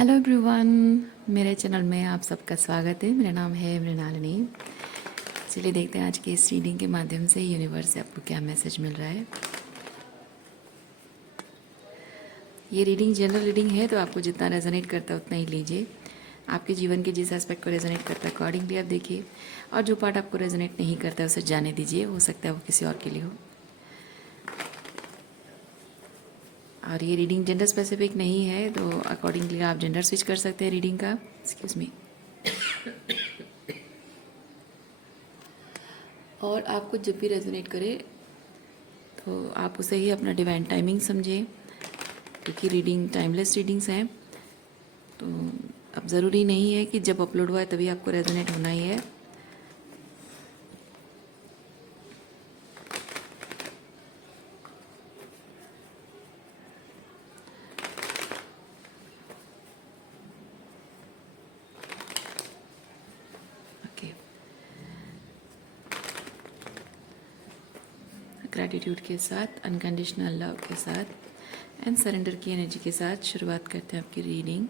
Hello everyone, मेरे channel में आप सबका स्वागत है। मेरा नाम है मृणालिनी। चलिए देखते हैं आज की इस रीडिंग के माध्यम से यूनिवर्स से आपको क्या मैसेज मिल रहा है। ये रीडिंग जनरल रीडिंग है, तो आपको जितना रेजोनेट करता है उतना ही लीजिए। आपके जीवन के जिस एस्पेक्ट को रेजोनेट करता है अकॉर्डिंगली आप देखिए, और जो पार्ट आपको रेजोनेट नहीं करता है उसे जाने दीजिए। हो सकता है वो किसी और के लिए हो। और ये रीडिंग जेंडर स्पेसिफिक नहीं है, तो अकॉर्डिंगली आप जेंडर स्विच कर सकते हैं रीडिंग का। Excuse me. और आपको जब भी रेजोनेट करे तो आप उसे ही अपना डिवाइन टाइमिंग समझें, क्योंकि रीडिंग टाइमलेस रीडिंग्स हैं। तो अब ज़रूरी नहीं है कि जब अपलोड हुआ है तभी आपको रेजोनेट होना ही है। ओके, ग्रैटिट्यूड के साथ, अनकंडीशनल लव के साथ एंड सरेंडर की एनर्जी के साथ शुरुआत करते हैं आपकी रीडिंग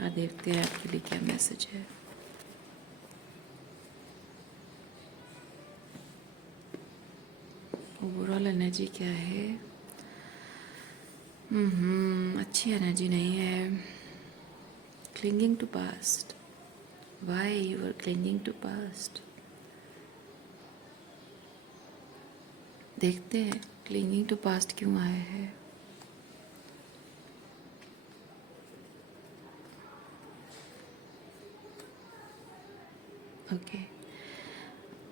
और देखते हैं आपके लिए क्या मैसेज है। ओवरऑल एनर्जी क्या है? अच्छी एनर्जी नहीं है। Clinging to past. Why you are clinging to past? देखते हैं क्लिंगिंग टू पास्ट क्यों आया है। ओके,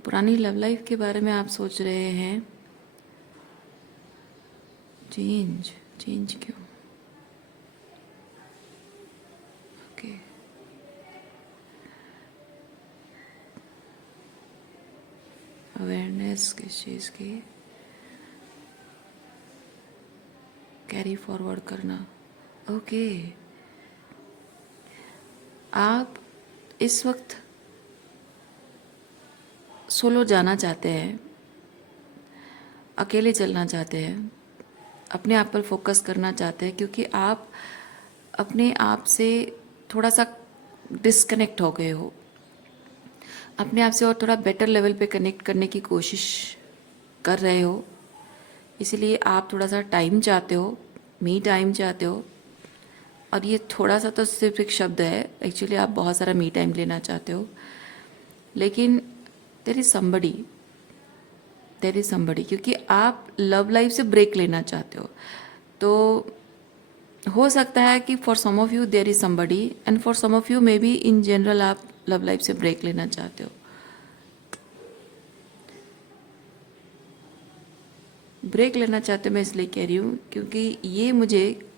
पुरानी लव लाइफ के बारे में आप सोच रहे हैं। चेंज चेंज क्यों? ओके, अवेयरनेस किस चीज़ की? कैरी फॉरवर्ड करना। ओके, आप इस वक्त सोलो जाना चाहते हैं, अकेले चलना चाहते हैं, अपने आप पर फोकस करना चाहते हैं, क्योंकि आप अपने आप से थोड़ा सा डिस्कनेक्ट हो गए हो। अपने आप से और थोड़ा बेटर लेवल पे कनेक्ट करने की कोशिश कर रहे हो। इसीलिए आप थोड़ा सा टाइम चाहते हो, मी टाइम चाहते हो। और ये थोड़ा सा तो सिर्फ एक शब्द है, एक्चुअली आप बहुत सारा मी टाइम लेना चाहते हो। लेकिन देयर इज़ समबडी, क्योंकि आप लव लाइफ से ब्रेक लेना चाहते हो। तो हो सकता है कि for some of you there is somebody and for some of you may be in general आप लव लाइफ से ब्रेक लेना चाहते हो। ब्रेक लेना चाहते हो, मैं इसलिए कह रही हूँ क्योंकि ये मुझे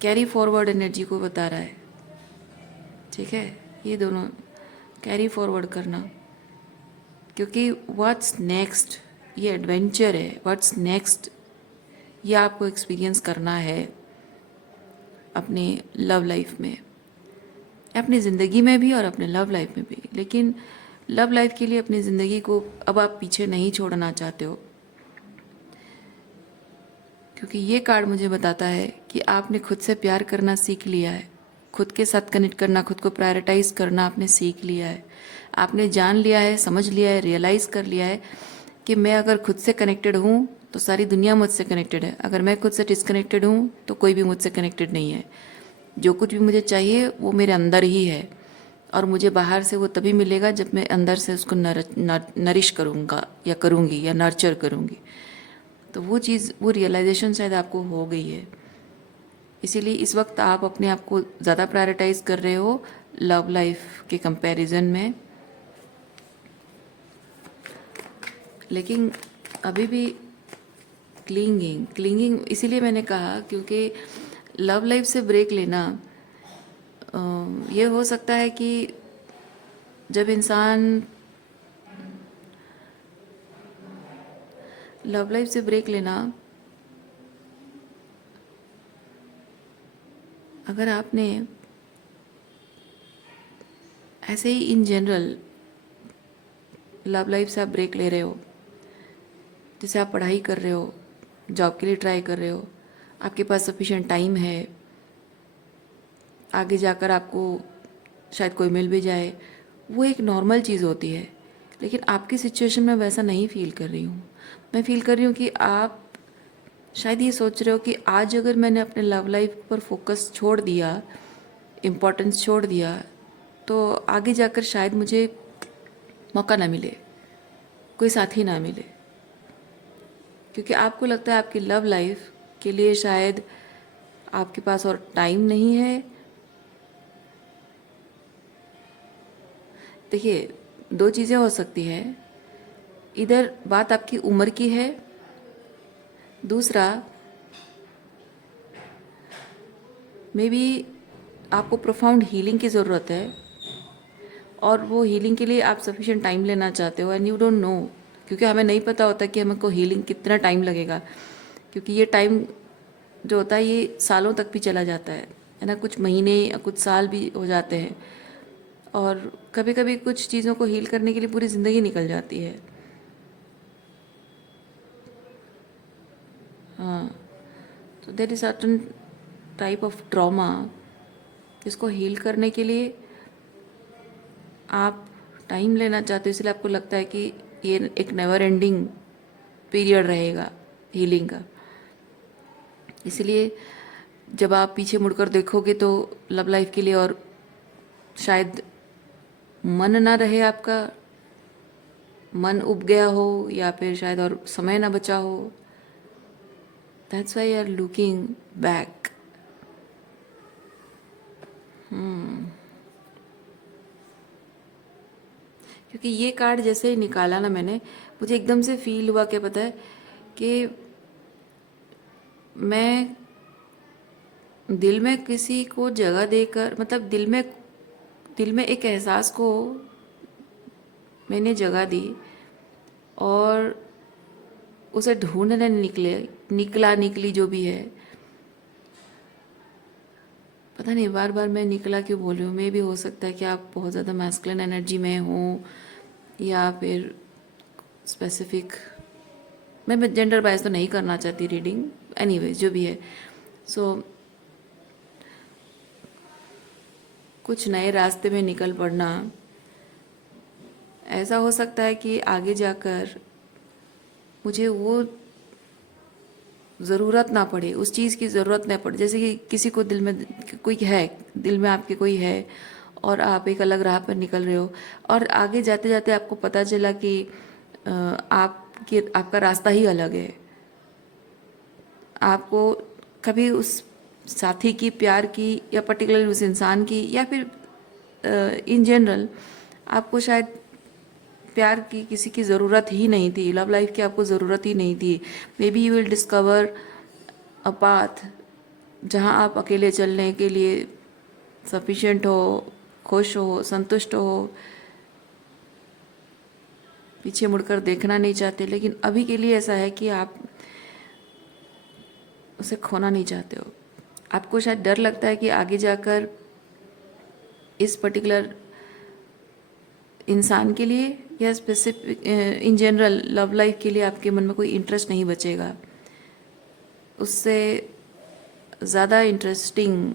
कैरी फॉरवर्ड एनर्जी को बता रहा है। ठीक है, ये दोनों कैरी फॉरवर्ड करना, क्योंकि व्हाट्स नेक्स्ट ये एडवेंचर है। व्हाट्स नेक्स्ट ये आपको एक्सपीरियंस करना है अपनी लव लाइफ में, अपनी ज़िंदगी में भी और अपने लव लाइफ में भी। लेकिन लव लाइफ के लिए अपनी ज़िंदगी को अब आप पीछे नहीं छोड़ना चाहते हो, क्योंकि ये कार्ड मुझे बताता है कि आपने खुद से प्यार करना सीख लिया है। खुद के साथ कनेक्ट करना, खुद को प्रायोरिटाइज करना आपने सीख लिया है। आपने जान लिया है, समझ लिया है, रियलाइज़ कर लिया है कि मैं अगर खुद से कनेक्टेड हूँ तो सारी दुनिया मुझसे कनेक्टेड है। अगर मैं खुद से डिसकनेक्टेड हूँ तो कोई भी मुझसे कनेक्टेड नहीं है। जो कुछ भी मुझे चाहिए वो मेरे अंदर ही है, और मुझे बाहर से वो तभी मिलेगा जब मैं अंदर से उसको नरिश करूँगा या करूँगी या नर्चर करूँगी। तो वो चीज़, वो रियलाइजेशन शायद आपको हो गई है। इसीलिए इस वक्त आप अपने आप को ज़्यादा प्रायोरिटाइज कर रहे हो लव लाइफ के कंपैरिजन में। लेकिन अभी भी क्लिंगिंग इसीलिए मैंने कहा क्योंकि लव लाइफ से ब्रेक लेना ये हो सकता है कि जब इंसान लव लाइफ से ब्रेक लेना, अगर आपने ऐसे ही इन जनरल लव लाइफ से आप ब्रेक ले रहे हो, जैसे आप पढ़ाई कर रहे हो, जॉब के लिए ट्राई कर रहे हो, आपके पास सफिशिएंट टाइम है, आगे जाकर आपको शायद कोई मिल भी जाए, वो एक नॉर्मल चीज़ होती है। लेकिन आपकी सिचुएशन में वैसा नहीं फील कर रही हूँ। मैं फील कर रही हूँ कि आप शायद ये सोच रहे हो कि आज अगर मैंने अपने लव लाइफ पर फोकस छोड़ दिया, इम्पोर्टेंस छोड़ दिया, तो आगे जाकर शायद मुझे मौका ना मिले, कोई साथी ना मिले। क्योंकि आपको लगता है आपकी लव लाइफ के लिए शायद आपके पास और टाइम नहीं है। देखिए, दो चीज़ें हो सकती है, इधर बात आपकी उम्र की है, दूसरा मे बी आपको प्रोफाउंड हीलिंग की ज़रूरत है, और वो हीलिंग के लिए आप सफिशिएंट टाइम लेना चाहते हो एंड यू डोंट नो। क्योंकि हमें नहीं पता होता कि हमको हीलिंग कितना टाइम लगेगा, क्योंकि ये टाइम जो होता है ये सालों तक भी चला जाता है ना, कुछ महीने या कुछ साल भी हो जाते हैं, और कभी कभी कुछ चीज़ों को हील करने के लिए पूरी ज़िंदगी निकल जाती है। हाँ, तो there is certain type of trauma जिसको हील करने के लिए आप टाइम लेना चाहते हो, इसलिए आपको लगता है कि ये एक नेवर एंडिंग पीरियड रहेगा हीलिंग का। इसलिए जब आप पीछे मुड़कर देखोगे तो लव लाइफ के लिए और शायद मन ना रहे, आपका मन उब गया हो, या फिर शायद और समय ना बचा हो। That's why you are looking back. क्योंकि ये कार्ड जैसे ही निकाला ना मैंने, मुझे एकदम से फील हुआ, क्या पता है, कि मैं दिल में किसी को जगह देकर, मतलब दिल में एक एहसास को मैंने जगह दी और उसे ढूंढने निकली जो भी है। पता नहीं बार बार मैं निकला क्यों बोल रही हूँ। मे भी हो सकता है कि आप बहुत ज़्यादा मैस्कुलिन एनर्जी में हो, या फिर स्पेसिफिक, मैं जेंडर बायस तो नहीं करना चाहती रीडिंग, एनीवेज जो भी है। सो कुछ नए रास्ते में निकल पड़ना, ऐसा हो सकता है कि आगे जाकर मुझे वो ज़रूरत ना पड़े, उस चीज़ की ज़रूरत ना पड़े। जैसे कि किसी को दिल में कोई है, दिल में आपके कोई है और आप एक अलग राह पर निकल रहे हो, और आगे जाते जाते आपको पता चला कि आपका रास्ता ही अलग है। आपको कभी उस साथी की, प्यार की, या पर्टिकुलर उस इंसान की, या फिर इन जनरल आपको शायद प्यार की किसी की ज़रूरत ही नहीं थी, लव लाइफ की आपको ज़रूरत ही नहीं थी। May be you will discover a path जहाँ आप अकेले चलने के लिए सफिशिएंट हो, खुश हो, संतुष्ट हो, पीछे मुड़कर देखना नहीं चाहते। लेकिन अभी के लिए ऐसा है कि आप उसे खोना नहीं चाहते हो। आपको शायद डर लगता है कि आगे जाकर इस पर्टिकुलर इंसान के लिए या specific in general love life के लिए आपके मन में कोई इंटरेस्ट नहीं बचेगा, उससे ज़्यादा इंटरेस्टिंग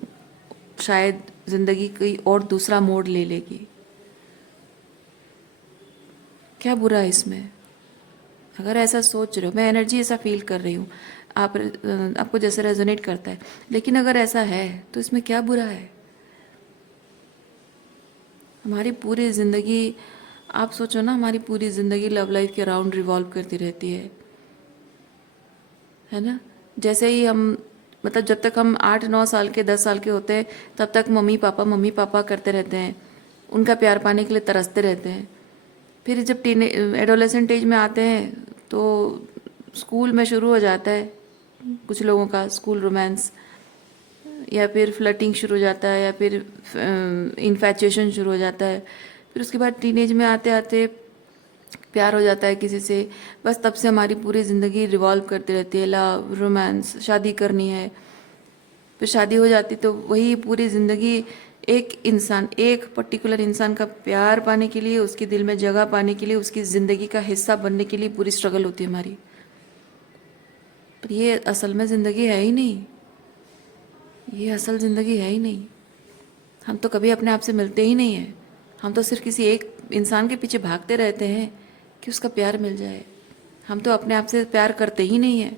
शायद ज़िंदगी कोई और दूसरा मोड़ ले लेगी। क्या बुरा है इसमें? अगर ऐसा सोच रहे हो, मैं एनर्जी ऐसा फील कर रही हूँ, आपको जैसे रेजोनेट करता है, लेकिन अगर ऐसा है तो इसमें क्या बुरा है? हमारी पूरी ज़िंदगी, आप सोचो ना, हमारी पूरी ज़िंदगी लव लाइफ के अराउंड रिवॉल्व करती रहती है ना। जैसे ही हम, मतलब जब तक हम 8-9 साल के, 10 साल के होते हैं, तब तक मम्मी पापा करते रहते हैं, उनका प्यार पाने के लिए तरसते रहते हैं। फिर जब एडोलेसेंट एज में आते हैं तो स्कूल में शुरू हो जाता है कुछ लोगों का स्कूल रोमांस, या फिर फ्लर्टिंग शुरू हो जाता है, या फिर इन्फैचुएशन शुरू हो जाता है। फिर उसके बाद टीनेज में आते आते प्यार हो जाता है किसी से। बस तब से हमारी पूरी ज़िंदगी रिवॉल्व करती रहती है, लव, रोमांस, शादी करनी है। फिर शादी हो जाती तो वही पूरी ज़िंदगी एक इंसान, एक पर्टिकुलर इंसान का प्यार पाने के लिए, उसके दिल में जगह पाने के लिए, उसकी ज़िंदगी का हिस्सा बनने के लिए पूरी स्ट्रगल होती है हमारी। पर ये असल में ज़िंदगी है ही नहीं, ये असल ज़िंदगी है ही नहीं। हम तो कभी अपने आप से मिलते ही नहीं हैं। हम तो सिर्फ किसी एक इंसान के पीछे भागते रहते हैं कि उसका प्यार मिल जाए। हम तो अपने आप से प्यार करते ही नहीं हैं,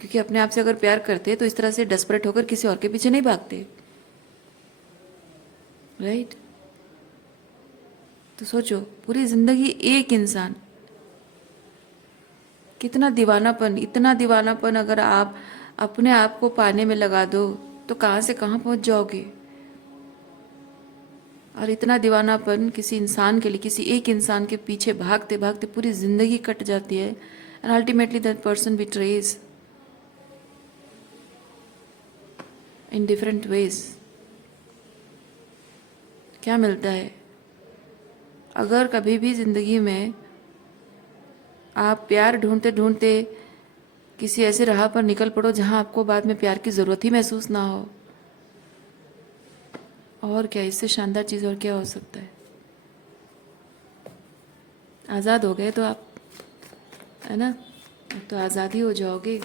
क्योंकि अपने आप से अगर प्यार करते तो इस तरह से डेस्परेट होकर किसी और के पीछे नहीं भागते, राइट? तो सोचो, पूरी जिंदगी एक इंसान, कितना दीवानापन, इतना दीवानापन अगर आप अपने आप को पाने में लगा दो तो कहाँ से कहाँ पहुँच जाओगे। और इतना दीवानापन किसी इंसान के लिए, किसी एक इंसान के पीछे भागते भागते पूरी जिंदगी कट जाती है, and ultimately that person betrays in different ways. क्या मिलता है? अगर कभी भी जिंदगी में आप प्यार ढूंढते ढूंढते किसी ऐसे राह पर निकल पड़ो जहां आपको बाद में प्यार की ज़रूरत ही महसूस ना हो, और क्या इससे शानदार चीज़ और क्या हो सकता है? आज़ाद हो गए तो आप, है ना, अब तो आज़ाद ही हो जाओगे।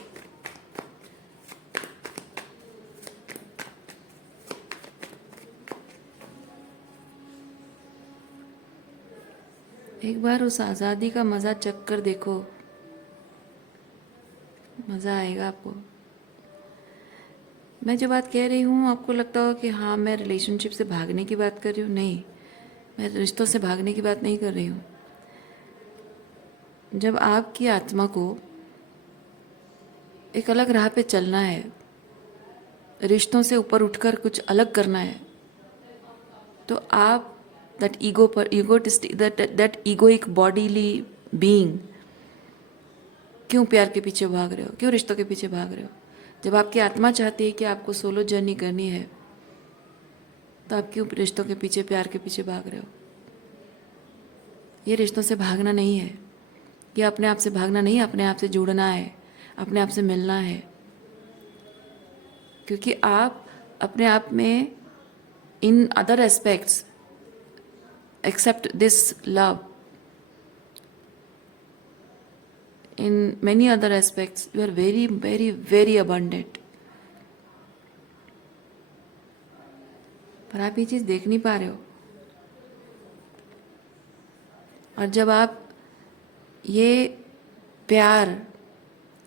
एक बार उस आज़ादी का मज़ा चख कर देखो, मज़ा आएगा आपको। मैं जो बात कह रही हूँ आपको लगता हो कि हाँ मैं रिलेशनशिप से भागने की बात कर रही हूँ, नहीं, मैं रिश्तों से भागने की बात नहीं कर रही हूँ। जब आपकी आत्मा को एक अलग राह पे चलना है, रिश्तों से ऊपर उठकर कुछ अलग करना है, तो आप दैट ईगोइक बॉडीली बीइंग क्यों प्यार के पीछे भाग रहे हो, क्यों रिश्तों के पीछे भाग रहे हो? जब आपकी आत्मा चाहती है कि आपको सोलो जर्नी करनी है, तो आप क्यों रिश्तों के पीछे, प्यार के पीछे भाग रहे हो? ये रिश्तों से भागना नहीं है, ये अपने आप से भागना नहीं है, अपने आप से जुड़ना है, अपने आप से मिलना है। क्योंकि आप अपने आप में in other aspects except this love, in many other aspects you are very very very abundant, पर आप ये चीज़ देख नहीं पा रहे हो। और जब आप ये प्यार,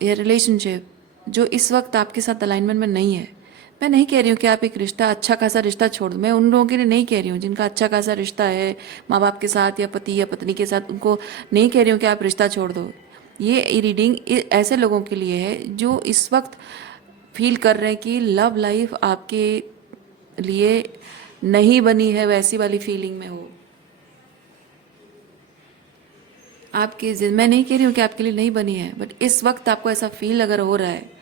ये रिलेशनशिप जो इस वक्त आपके साथ अलाइनमेंट में नहीं है, मैं नहीं कह रही हूँ कि आप एक रिश्ता, अच्छा खासा रिश्ता छोड़ दो, मैं उन लोगों के लिए नहीं कह रही हूँ जिनका अच्छा खासा रिश्ता है माँ बाप के साथ या पति या पत्नी के साथ, उनको नहीं कह रही हूँ कि आप रिश्ता छोड़ दो। ये रीडिंग ऐसे लोगों के लिए है जो इस वक्त फील कर रहे हैं कि लव लाइफ आपके लिए नहीं बनी है, वैसी वाली फीलिंग में हो आपकी। मैं नहीं कह रही हूँ कि आपके लिए नहीं बनी है, बट इस वक्त आपको ऐसा फील अगर हो रहा है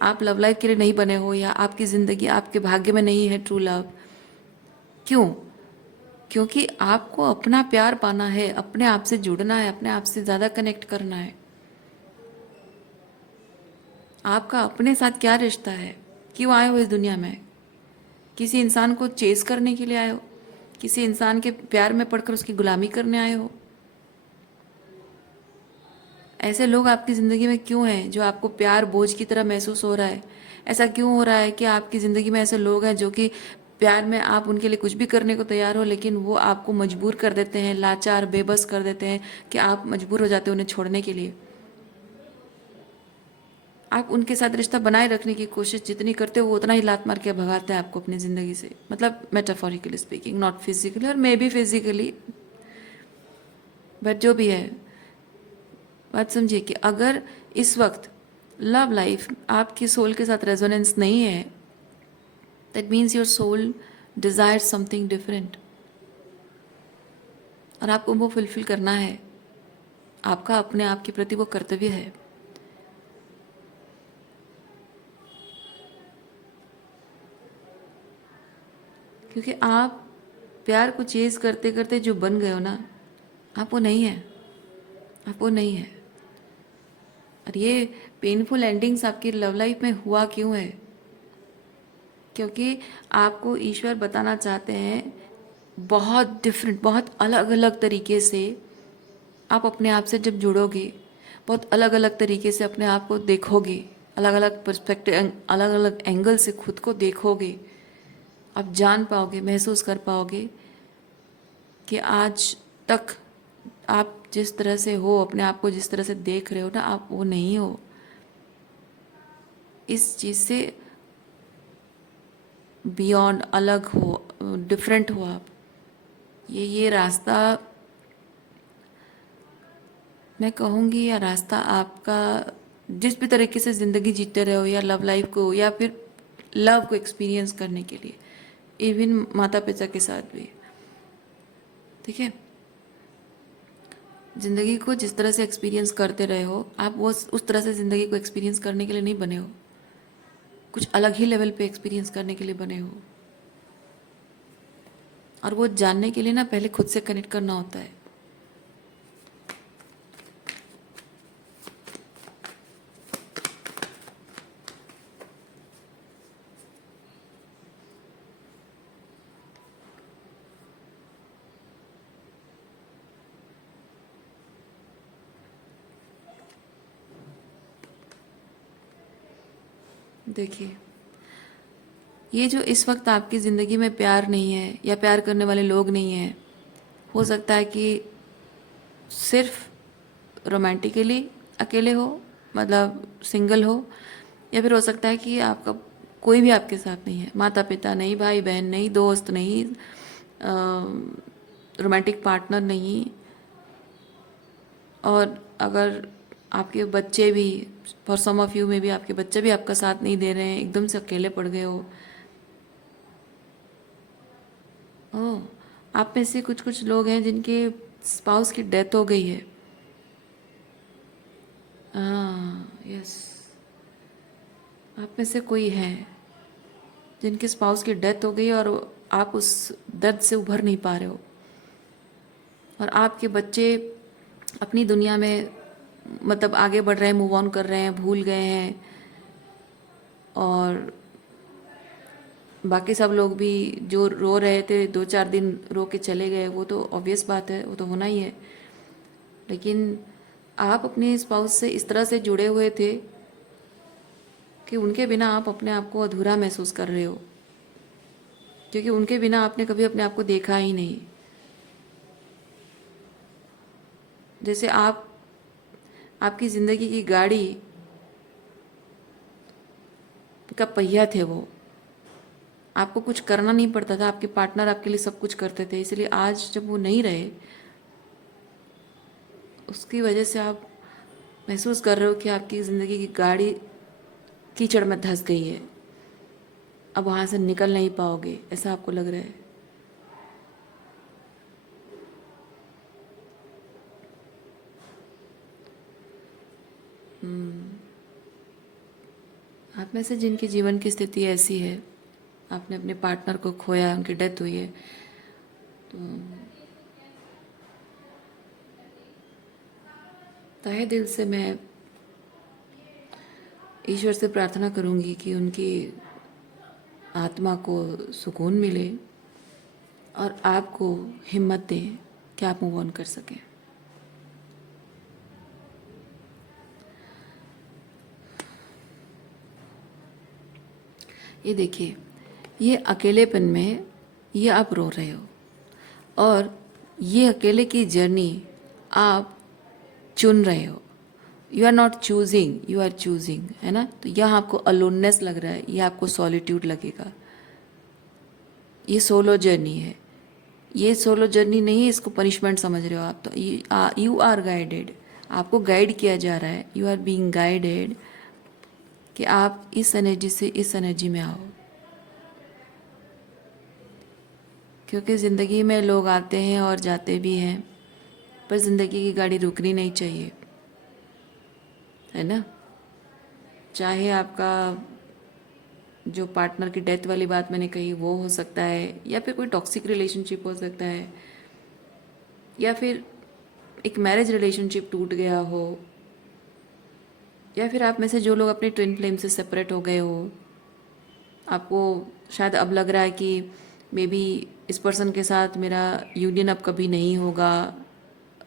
आप लव लाइफ के लिए नहीं बने हो, या आपकी ज़िंदगी, आपके भाग्य में नहीं है ट्रू लव, क्यों? क्योंकि आपको अपना प्यार पाना है, अपने आप से जुड़ना है, अपने आप से ज़्यादा कनेक्ट करना है। आपका अपने साथ क्या रिश्ता है? क्यों आए हो इस दुनिया में? किसी इंसान को चेस करने के लिए आए हो? किसी इंसान के प्यार में पड़कर उसकी गुलामी करने आए हो? ऐसे लोग आपकी ज़िंदगी में क्यों हैं जो आपको प्यार बोझ की तरह महसूस हो रहा है? ऐसा क्यों हो रहा है कि आपकी ज़िंदगी में ऐसे लोग हैं जो कि प्यार में आप उनके लिए कुछ भी करने को तैयार हो, लेकिन वो आपको मजबूर कर देते हैं, लाचार बेबस कर देते हैं कि आप मजबूर हो जाते हो उन्हें छोड़ने के लिए। आप उनके साथ रिश्ता बनाए रखने की कोशिश जितनी करते हो वो उतना ही लात मार के भगाते हैं आपको अपनी ज़िंदगी से, मतलब मेटाफोरिकली स्पीकिंग, नॉट फिजिकली, और मे बी फिजिकली, बट जो भी है, बात समझिए कि अगर इस वक्त लव लाइफ आपकी सोल के साथ रेजोनेंस नहीं है, that means your soul desire something different, और आपको वो फुलफिल करना है। आपका अपने आप के प्रति वो कर्तव्य है। क्योंकि आप प्यार को चेज करते करते जो बन गए हो ना, आप वो नहीं है, आप वो नहीं है। और ये पेनफुल एंडिंग्स आपकी लव लाइफ में हुआ क्यों है? क्योंकि आपको ईश्वर बताना चाहते हैं बहुत डिफरेंट, बहुत अलग अलग तरीके से आप अपने आप से जब जुड़ोगे, बहुत अलग अलग तरीके से अपने आप को देखोगे, अलग अलग पर्सपेक्टिव, अलग अलग एंगल से खुद को देखोगे, आप जान पाओगे, महसूस कर पाओगे कि आज तक आप जिस तरह से हो, अपने आप को जिस तरह से देख रहे हो ना, आप वो नहीं हो। इस चीज़ से बियॉन्ड, अलग हो, डिफरेंट हो आप। ये रास्ता, मैं कहूँगी, या रास्ता आपका जिस भी तरीके से ज़िंदगी जीते रहे हो, या लव लाइफ को, या फिर लव को एक्सपीरियंस करने के लिए, इवन माता पिता के साथ भी, ठीक है, ज़िंदगी को जिस तरह से एक्सपीरियंस करते रहे हो आप, वो उस तरह से ज़िंदगी को एक्सपीरियंस करने के लिए नहीं बने हो, कुछ अलग ही लेवल पे एक्सपीरियंस करने के लिए बने हो। और वो जानने के लिए ना पहले खुद से कनेक्ट करना होता है। देखिए, ये जो इस वक्त आपकी ज़िंदगी में प्यार नहीं है या प्यार करने वाले लोग नहीं हैं, हो सकता है कि सिर्फ रोमांटिकली अकेले हो, मतलब सिंगल हो, या फिर हो सकता है कि आपका कोई भी आपके साथ नहीं है, माता पिता नहीं, भाई बहन नहीं, दोस्त नहीं, रोमांटिक पार्टनर नहीं। और अगर आपके बच्चे भी, फॉर सम ऑफ यू में भी आपके बच्चे भी आपका साथ नहीं दे रहे हैं, एकदम से अकेले पड़ गए हो। ओह, आप में से कुछ कुछ लोग हैं जिनके स्पाउस की डेथ हो गई है। हाँ, यस, आप में से कोई है जिनके स्पाउस की डेथ हो गई और आप उस दर्द से उभर नहीं पा रहे हो, और आपके बच्चे अपनी दुनिया में, मतलब आगे बढ़ रहे हैं, मूव ऑन कर रहे हैं, भूल गए हैं, और बाकी सब लोग भी जो रो रहे थे 2-4 दिन रो के चले गए, वो तो ऑब्वियस बात है, वो तो होना ही है। लेकिन आप अपने स्पाउस से इस तरह से जुड़े हुए थे कि उनके बिना आप अपने आप को अधूरा महसूस कर रहे हो, क्योंकि उनके बिना आपने कभी अपने आप को देखा ही नहीं। जैसे आप, आपकी ज़िंदगी की गाड़ी का पहिया थे वो, आपको कुछ करना नहीं पड़ता था, आपके पार्टनर आपके लिए सब कुछ करते थे। इसलिए आज जब वो नहीं रहे, उसकी वजह से आप महसूस कर रहे हो कि आपकी ज़िंदगी की गाड़ी कीचड़ में धंस गई है, अब वहाँ से निकल नहीं पाओगे, ऐसा आपको लग रहा है। आप में से जिनके जीवन की स्थिति ऐसी है, आपने अपने पार्टनर को खोया, उनकी डेथ हुई है, तो तहे दिल से मैं ईश्वर से प्रार्थना करूंगी कि उनकी आत्मा को सुकून मिले और आपको हिम्मत दें कि आप मूव ऑन कर सकें। ये देखिए, ये अकेलेपन में ये आप रो रहे हो, और ये अकेले की जर्नी आप चुन रहे हो। You are not choosing, you are choosing, है ना। तो यह आपको अलोननेस लग रहा है, यह आपको सॉलिट्यूड लगेगा। ये सोलो जर्नी है, ये सोलो जर्नी नहीं है, इसको पनिशमेंट समझ रहे हो आप। तो यू आर गाइडेड, आपको गाइड किया जा रहा है, यू आर बीइंग गाइडेड कि आप इस एनर्जी से इस एनर्जी में आओ। क्योंकि ज़िंदगी में लोग आते हैं और जाते भी हैं, पर ज़िंदगी की गाड़ी रुकनी नहीं चाहिए, है ना। चाहे आपका जो पार्टनर की डेथ वाली बात मैंने कही वो हो सकता है, या फिर कोई टॉक्सिक रिलेशनशिप हो सकता है, या फिर एक मैरिज रिलेशनशिप टूट गया हो, या फिर आप में से जो लोग अपने ट्विन फ्लेम से सेपरेट हो गए हो, आपको शायद अब लग रहा है कि मे बी इस पर्सन के साथ मेरा यूनियन अब कभी नहीं होगा,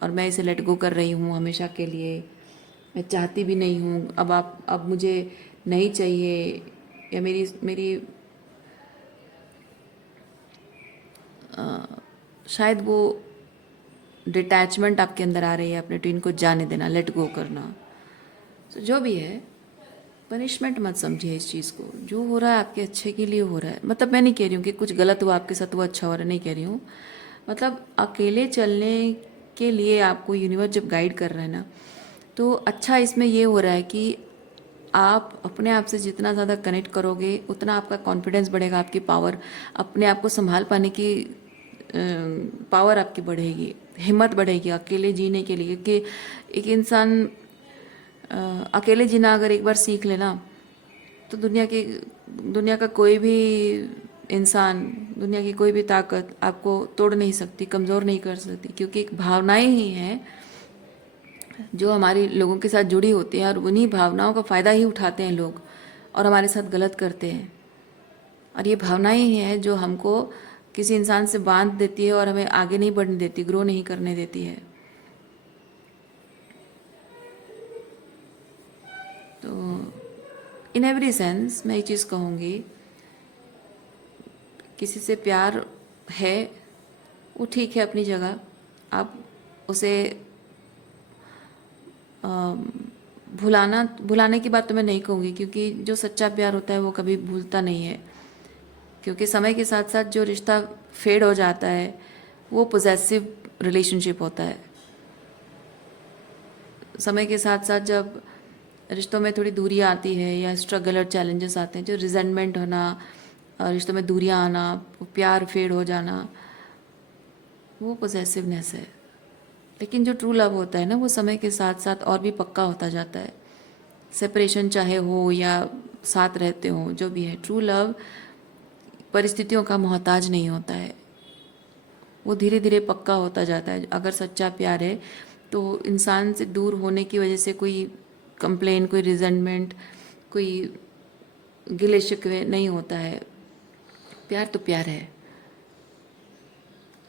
और मैं इसे लेट गो कर रही हूँ हमेशा के लिए, मैं चाहती भी नहीं हूँ, अब मुझे नहीं चाहिए, या मेरी मेरी शायद वो डिटैचमेंट आपके अंदर आ रही है, अपने ट्विन को जाने देना, लेट गो करना। तो जो भी है, पनिशमेंट मत समझिए इस चीज़ को। जो हो रहा है आपके अच्छे के लिए हो रहा है। मतलब मैं नहीं कह रही हूँ कि कुछ गलत हुआ आपके साथ, वो अच्छा हो रहा है, नहीं कह रही हूँ। मतलब अकेले चलने के लिए आपको यूनिवर्स जब गाइड कर रहा है ना, तो अच्छा इसमें ये हो रहा है कि आप अपने आप से जितना ज़्यादा कनेक्ट करोगे उतना आपका कॉन्फिडेंस बढ़ेगा, आपकी पावर, अपने आप को संभाल पाने की पावर आपकी बढ़ेगी, हिम्मत बढ़ेगी अकेले जीने के लिए। क्योंकि एक इंसान अकेले जीना अगर एक बार सीख लेना, तो दुनिया का कोई भी इंसान, दुनिया की कोई भी ताकत आपको तोड़ नहीं सकती, कमज़ोर नहीं कर सकती। क्योंकि एक भावनाएं ही हैं जो हमारी लोगों के साथ जुड़ी होती हैं, और उन्हीं भावनाओं का फ़ायदा ही उठाते हैं लोग और हमारे साथ गलत करते हैं। और ये भावनाएं ही हैं जो हमको किसी इंसान से बांध देती है और हमें आगे नहीं बढ़ने देती, ग्रो नहीं करने देती है। तो इन एवरी सेंस मैं ये चीज़ कहूँगी, किसी से प्यार है वो ठीक है अपनी जगह, आप उसे भुलाने की बात तो मैं नहीं कहूँगी, क्योंकि जो सच्चा प्यार होता है वो कभी भूलता नहीं है। क्योंकि समय के साथ साथ जो रिश्ता फेड हो जाता है वो पोजेसिव रिलेशनशिप होता है। समय के साथ साथ जब रिश्तों में थोड़ी दूरियाँ आती है या स्ट्रगल और चैलेंजेस आते हैं, जो रिजेंटमेंट होना, रिश्तों में दूरियाँ आना, प्यार फेड हो जाना, वो पोजेसिवनेस है। लेकिन जो ट्रू लव होता है ना, वो समय के साथ साथ और भी पक्का होता जाता है। सेपरेशन चाहे हो या साथ रहते हो, जो भी है, ट्रू लव परिस्थितियों का मोहताज नहीं होता है। वो धीरे धीरे पक्का होता जाता है। अगर सच्चा प्यार है तो इंसान से दूर होने की वजह से कोई कंप्लेन, कोई रिजेंटमेंट, कोई गिले शिकवे नहीं होता है। प्यार तो प्यार है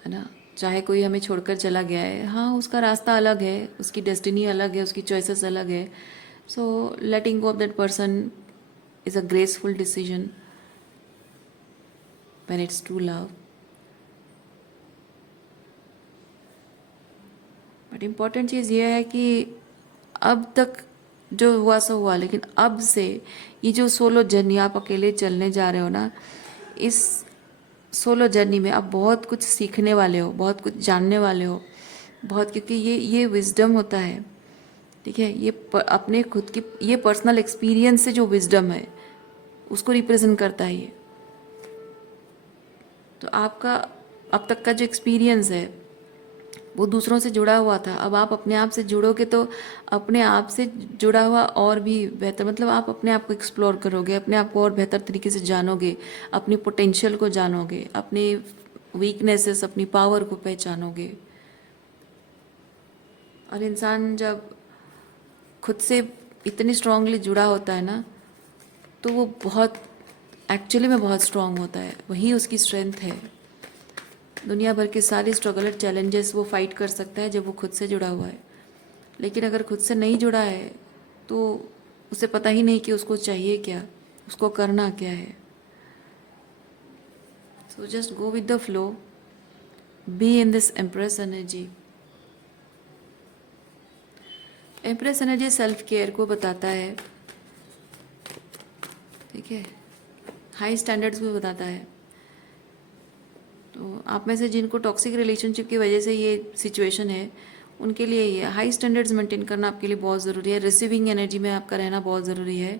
ना। चाहे कोई हमें छोड़कर चला गया है, हाँ उसका रास्ता अलग है, उसकी डेस्टिनी अलग है, उसकी चॉइसेस अलग है। So letting go of that person is a graceful decision when it's true love. But important चीज़ ये है कि अब तक जो हुआ सो हुआ, लेकिन अब से ये जो सोलो जर्नी आप अकेले चलने जा रहे हो ना, इस सोलो जर्नी में आप बहुत कुछ सीखने वाले हो, बहुत कुछ जानने वाले हो, बहुत। क्योंकि ये विजडम होता है, ठीक है। अपने खुद की ये पर्सनल एक्सपीरियंस से जो विजडम है उसको रिप्रेजेंट करता है ये। तो आपका अब तक का जो एक्सपीरियंस है वो दूसरों से जुड़ा हुआ था। अब आप अपने आप से जुड़ोगे तो अपने आप से जुड़ा हुआ और भी बेहतर, मतलब आप अपने आप को एक्सप्लोर करोगे, अपने आप को और बेहतर तरीके से जानोगे, अपनी पोटेंशियल को जानोगे, अपनी वीकनेसेस, अपनी पावर को पहचानोगे। और इंसान जब खुद से इतनी स्ट्रांगली जुड़ा होता है ना, तो वो बहुत एक्चुअली में बहुत स्ट्रांग होता है। वही उसकी स्ट्रेंथ है। दुनिया भर के सारे स्ट्रगल और चैलेंजेस वो फाइट कर सकता है जब वो खुद से जुड़ा हुआ है। लेकिन अगर खुद से नहीं जुड़ा है तो उसे पता ही नहीं कि उसको चाहिए क्या, उसको करना क्या है। So just go with the flow, be in this empress energy. Empress energy self care को बताता है, ठीक है, हाई स्टैंडर्ड्स को बताता है। तो आप में से जिनको टॉक्सिक रिलेशनशिप की वजह से ये सिचुएशन है, उनके लिए ये हाई स्टैंडर्ड्स मेंटेन करना आपके लिए बहुत ज़रूरी है। रिसीविंग एनर्जी में आपका रहना बहुत ज़रूरी है।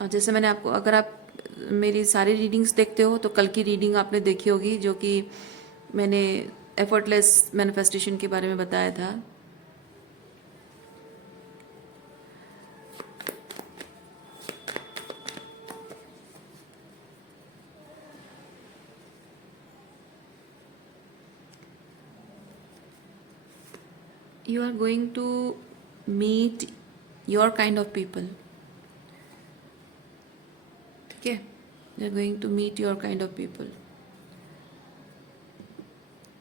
और जैसे मैंने आपको, अगर आप मेरी सारी रीडिंग्स देखते हो तो कल की रीडिंग आपने देखी होगी, जो कि मैंने एफर्टलेस मैनिफेस्टेशन के बारे में बताया था। You are going to meet your kind of people, ठीक है। You are going to meet your kind of people.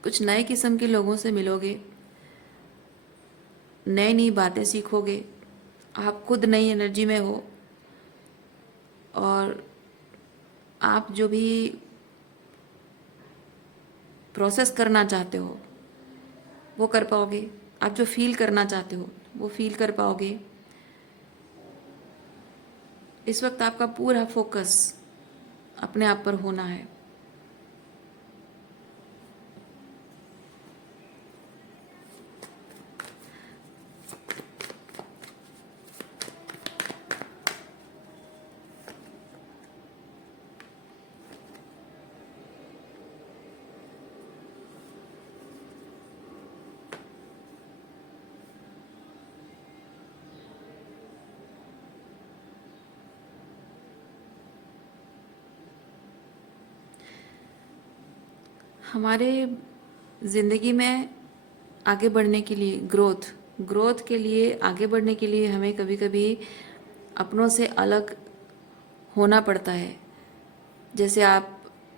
कुछ नए किस्म के लोगों से मिलोगे, नई नई बातें सीखोगे, आप खुद नई एनर्जी में हो, और आप जो भी प्रोसेस करना चाहते हो वो कर पाओगे, आप जो फील करना चाहते हो वो फील कर पाओगे। इस वक्त आपका पूरा फोकस अपने आप पर होना है। हमारे ज़िंदगी में आगे बढ़ने के लिए, ग्रोथ के लिए, आगे बढ़ने के लिए हमें कभी कभी अपनों से अलग होना पड़ता है। जैसे आप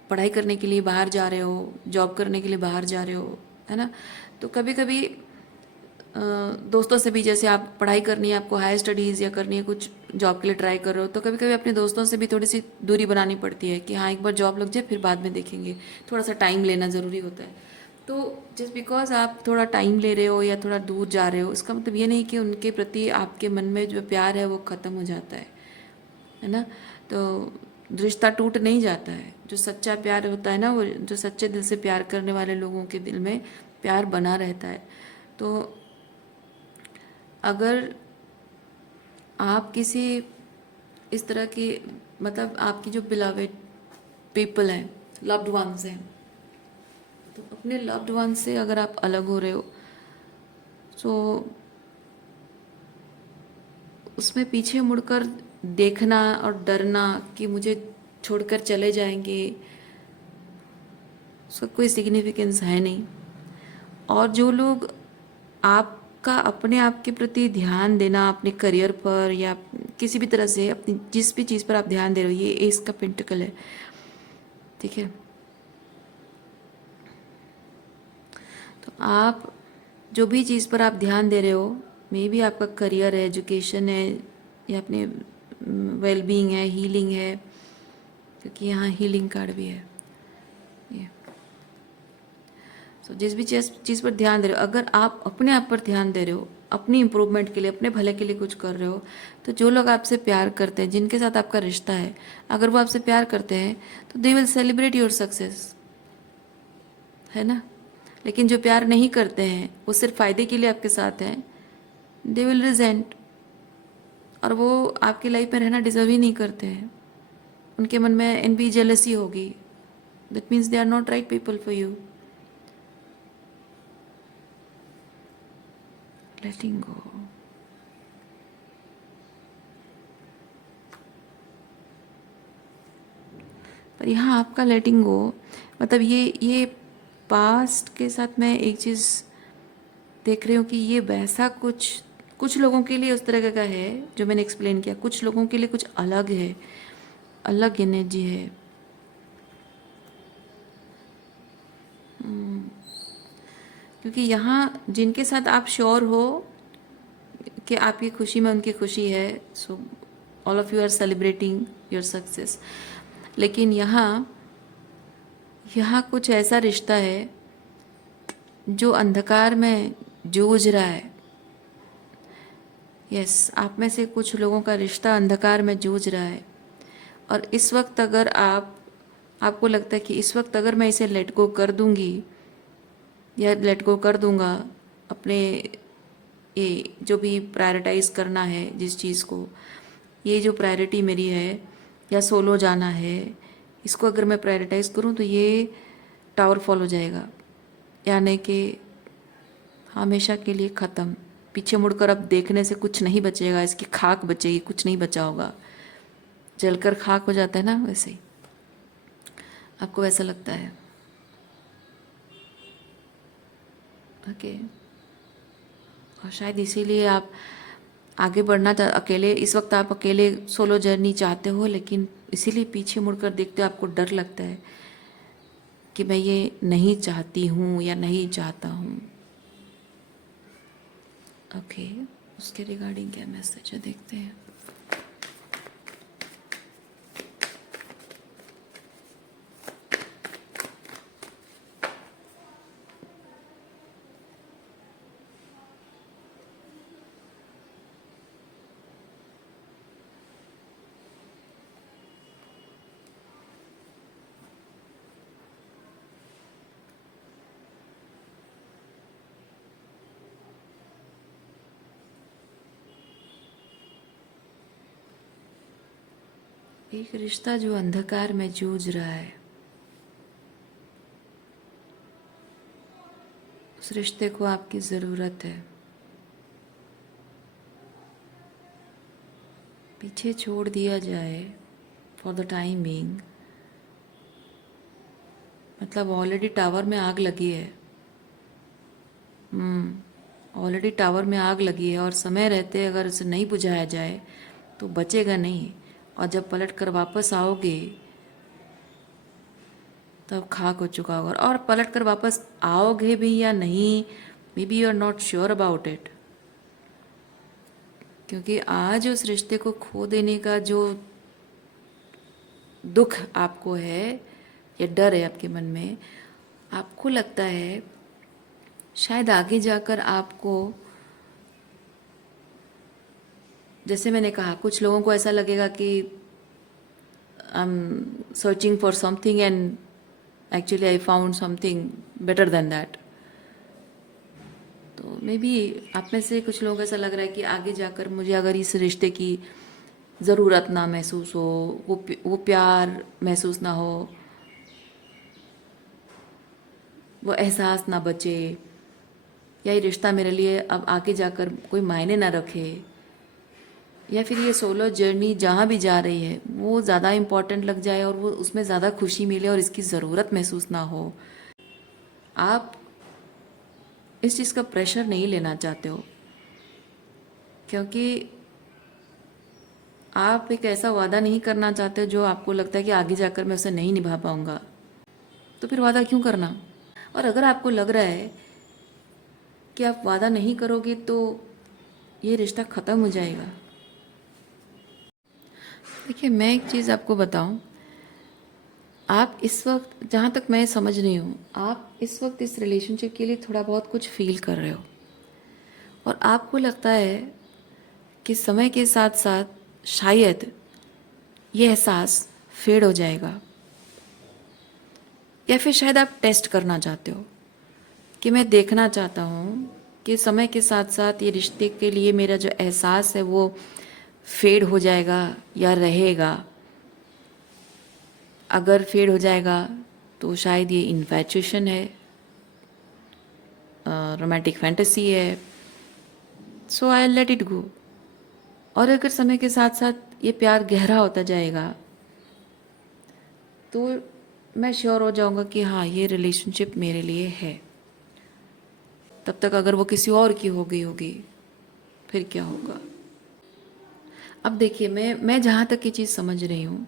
पढ़ाई करने के लिए बाहर जा रहे हो, जॉब करने के लिए बाहर जा रहे हो, है ना। तो कभी कभी दोस्तों से भी, जैसे आप पढ़ाई करनी है, आपको हायर स्टडीज़ या करनी है, कुछ जॉब के लिए ट्राई कर रहे हो, तो कभी कभी अपने दोस्तों से भी थोड़ी सी दूरी बनानी पड़ती है कि हाँ एक बार जॉब लग जाए फिर बाद में देखेंगे, थोड़ा सा टाइम लेना ज़रूरी होता है। तो जस्ट बिकॉज आप थोड़ा टाइम ले रहे हो या थोड़ा दूर जा रहे हो, इसका मतलब ये नहीं कि उनके प्रति आपके मन में जो प्यार है वो ख़त्म हो जाता है ना। तो रिश्ता टूट नहीं जाता है। जो सच्चा प्यार होता है ना, वो जो सच्चे दिल से प्यार करने वाले लोगों के दिल में प्यार बना रहता है। तो अगर आप किसी इस तरह की, मतलब आपकी जो बिलवेड पीपल हैं, लव्ड वंस हैं, तो अपने लव्ड वंस से अगर आप अलग हो रहे हो तो उसमें पीछे मुड़कर देखना और डरना कि मुझे छोड़कर चले जाएंगे, उसका कोई सिग्निफिकेंस है नहीं। और जो लोग आपका अपने आप के प्रति ध्यान देना, अपने करियर पर या किसी भी तरह से अपनी जिस भी चीज़ पर आप ध्यान दे रहे हो, ये एस का पेंटिकल है, ठीक है। तो आप जो भी चीज़ पर आप ध्यान दे रहे हो, मे बी आपका करियर है, एजुकेशन है, या अपने वेलबींग है, हीलिंग है, क्योंकि यहाँ हीलिंग कार्ड भी है ये। तो जिस भी चीज़ पर ध्यान दे रहे हो, अगर आप अपने आप पर ध्यान दे रहे हो, अपनी इम्प्रूवमेंट के लिए, अपने भले के लिए कुछ कर रहे हो, तो जो लोग आपसे प्यार करते हैं, जिनके साथ आपका रिश्ता है, अगर वो आपसे प्यार करते हैं तो they will celebrate your success, है ना। लेकिन जो प्यार नहीं करते हैं, वो सिर्फ फ़ायदे के लिए आपके साथ हैं, दे विल रिजेंट, और वो आपकी लाइफ में रहना डिजर्व ही नहीं करते हैं। उनके मन में एनवी, जेलसी होगी। That means they are not right people for you. Letting go. पर यहाँ आपका लेटिंग गो मतलब ये पास्ट के साथ मैं एक चीज़ देख रही हूँ कि ये वैसा कुछ लोगों के लिए उस तरह का है जो मैंने एक्सप्लेन किया, कुछ लोगों के लिए कुछ अलग है, अलग एनर्जी है। क्योंकि यहाँ जिनके साथ आप श्योर हो कि आपकी खुशी में उनकी खुशी है, so all of you are celebrating your success. लेकिन यहाँ कुछ ऐसा रिश्ता है जो अंधकार में जूझ रहा है। यस, आप में से कुछ लोगों का रिश्ता अंधकार में जूझ रहा है, और इस वक्त अगर आपको लगता है कि इस वक्त अगर मैं इसे लेट गो कर दूंगी या लेट गो कर दूंगा, अपने ये जो भी प्रायोरिटाइज करना है जिस चीज़ को, ये जो प्रायोरिटी मेरी है, या सोलो जाना है, इसको अगर मैं प्रायोरिटाइज करूं तो ये टावर फॉल हो जाएगा, यानी कि हमेशा के लिए ख़त्म। पीछे मुड़कर अब देखने से कुछ नहीं बचेगा, इसकी खाक बचेगी, कुछ नहीं बचा होगा। जलकर खाक हो जाता है ना, वैसे ही आपको वैसा लगता है। ओके। और शायद इसीलिए आप आगे बढ़ना अकेले, इस वक्त आप अकेले सोलो जर्नी चाहते हो, लेकिन इसीलिए पीछे मुड़कर देखते हो, आपको डर लगता है कि मैं ये नहीं चाहती हूँ या नहीं चाहता हूँ। ओके, उसके रिगार्डिंग क्या मैसेज है देखते हैं। एक रिश्ता जो अंधकार में जूझ रहा है, उस रिश्ते को आपकी ज़रूरत है। पीछे छोड़ दिया जाए फॉर द टाइम बीइंग, मतलब ऑलरेडी टावर में आग लगी है। ऑलरेडी टावर में आग लगी है और समय रहते अगर उसे नहीं बुझाया जाए तो बचेगा नहीं, और जब पलट कर वापस आओगे तब खाक हो चुका होगा। और पलट कर वापस आओगे भी या नहीं, maybe you are not sure about it, क्योंकि आज उस रिश्ते को खो देने का जो दुख आपको है या डर है आपके मन में, आपको लगता है शायद आगे जाकर आपको, जैसे मैंने कहा, कुछ लोगों को ऐसा लगेगा कि I am searching for something and actually I found something better than that. तो मे बी आप में से कुछ लोगों को ऐसा लग रहा है कि आगे जाकर मुझे अगर इस रिश्ते की ज़रूरत ना महसूस हो, वो प्यार महसूस ना हो, वो एहसास ना बचे, या ये रिश्ता मेरे लिए अब आगे जाकर कोई मायने ना रखे, या फिर ये सोलो जर्नी जहाँ भी जा रही है वो ज़्यादा इम्पॉर्टेंट लग जाए और वो उसमें ज़्यादा खुशी मिले और इसकी ज़रूरत महसूस ना हो, आप इस चीज़ का प्रेशर नहीं लेना चाहते हो, क्योंकि आप एक ऐसा वादा नहीं करना चाहते जो आपको लगता है कि आगे जाकर मैं उसे नहीं निभा पाऊंगा। तो फिर वादा क्यों करना? और अगर आपको लग रहा है कि आप वादा नहीं करोगे तो ये रिश्ता ख़त्म हो जाएगा, देखिए मैं एक चीज़ आपको बताऊं, आप इस वक्त, जहाँ तक मैं समझ रही हूँ, आप इस वक्त इस रिलेशनशिप के लिए थोड़ा बहुत कुछ फील कर रहे हो, और आपको लगता है कि समय के साथ साथ शायद ये एहसास फेड हो जाएगा, या फिर शायद आप टेस्ट करना चाहते हो कि मैं देखना चाहता हूँ कि समय के साथ साथ ये रिश्ते के लिए मेरा जो एहसास है वो फेड हो जाएगा या रहेगा। अगर फेड हो जाएगा तो शायद ये इन्फैचुएशन है, रोमांटिक फैंटेसी है, सो आई लेट इट गो। और अगर समय के साथ साथ ये प्यार गहरा होता जाएगा तो मैं श्योर हो जाऊंगा कि हाँ ये रिलेशनशिप मेरे लिए है। तब तक अगर वो किसी और की हो गई होगी फिर क्या होगा? अब देखिए, मैं जहाँ तक ये चीज़ समझ रही हूँ,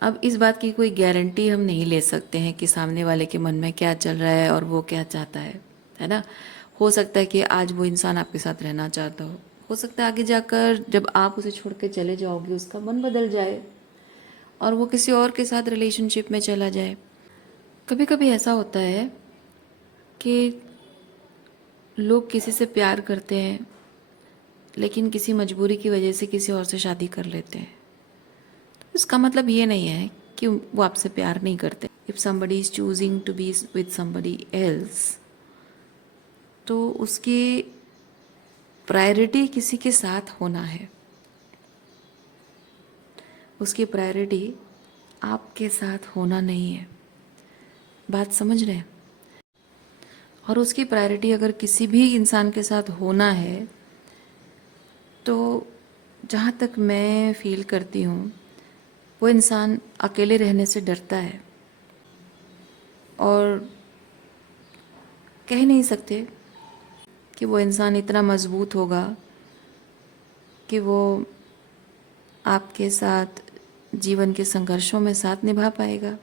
अब इस बात की कोई गारंटी हम नहीं ले सकते हैं कि सामने वाले के मन में क्या चल रहा है और वो क्या चाहता है ना। हो सकता है कि आज वो इंसान आपके साथ रहना चाहता हो सकता है आगे जाकर जब आप उसे छोड़ के चले जाओगे उसका मन बदल जाए और वो किसी और के साथ रिलेशनशिप में चला जाए। कभी कभी ऐसा होता है कि लोग किसी से प्यार करते हैं लेकिन किसी मजबूरी की वजह से किसी और से शादी कर लेते हैं। तो इसका मतलब ये नहीं है कि वो आपसे प्यार नहीं करते। If somebody is choosing to be with somebody else तो उसकी प्रायोरिटी किसी के साथ होना है, उसकी प्रायोरिटी आपके साथ होना नहीं है। बात समझ रहे हैं? और उसकी प्रायोरिटी अगर किसी भी इंसान के साथ होना है तो जहाँ तक मैं फील करती हूँ वो इंसान अकेले रहने से डरता है, और कह नहीं सकते कि वो इंसान इतना मज़बूत होगा कि वो आपके साथ जीवन के संघर्षों में साथ निभा पाएगा।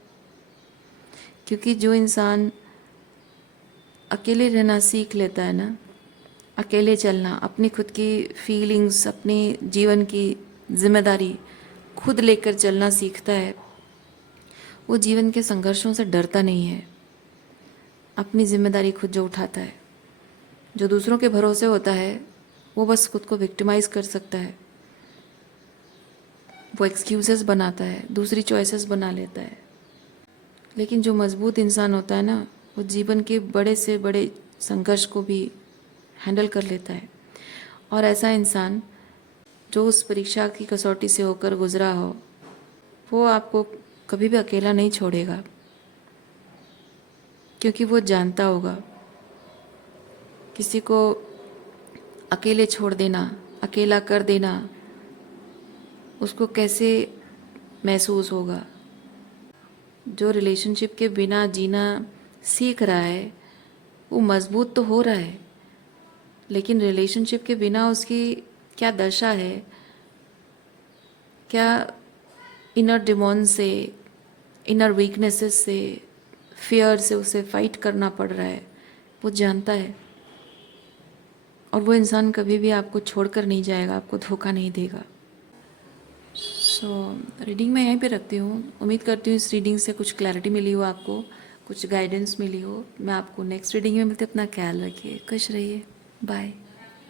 क्योंकि जो इंसान अकेले रहना सीख लेता है ना, अकेले चलना, अपनी खुद की फीलिंग्स, अपनी जीवन की जिम्मेदारी खुद लेकर चलना सीखता है, वो जीवन के संघर्षों से डरता नहीं है। अपनी जिम्मेदारी खुद जो उठाता है, जो दूसरों के भरोसे होता है वो बस खुद को विक्टिमाइज़ कर सकता है, वो एक्सक्यूजेस बनाता है, दूसरी चॉइसेस बना लेता है। लेकिन जो मजबूत इंसान होता है ना, वो जीवन के बड़े से बड़े संघर्ष को भी हैंडल कर लेता है। और ऐसा इंसान जो उस परीक्षा की कसौटी से होकर गुजरा हो वो आपको कभी भी अकेला नहीं छोड़ेगा, क्योंकि वो जानता होगा किसी को अकेले छोड़ देना, अकेला कर देना उसको कैसे महसूस होगा। जो रिलेशनशिप के बिना जीना सीख रहा है वो मजबूत तो हो रहा है, लेकिन रिलेशनशिप के बिना उसकी क्या दशा है, क्या इनर डिमोन से, इनर वीकनेसेस से, फियर से उसे फाइट करना पड़ रहा है, वो जानता है। और वो इंसान कभी भी आपको छोड़कर नहीं जाएगा, आपको धोखा नहीं देगा। सो रीडिंग मैं यहीं पे रखती हूँ। उम्मीद करती हूँ इस रीडिंग से कुछ क्लैरिटी मिली हो, आपको कुछ गाइडेंस मिली हो। मैं आपको नेक्स्ट रीडिंग में मिलती हूँ। अपना ख्याल रखिए, खुश रहिए, बाय।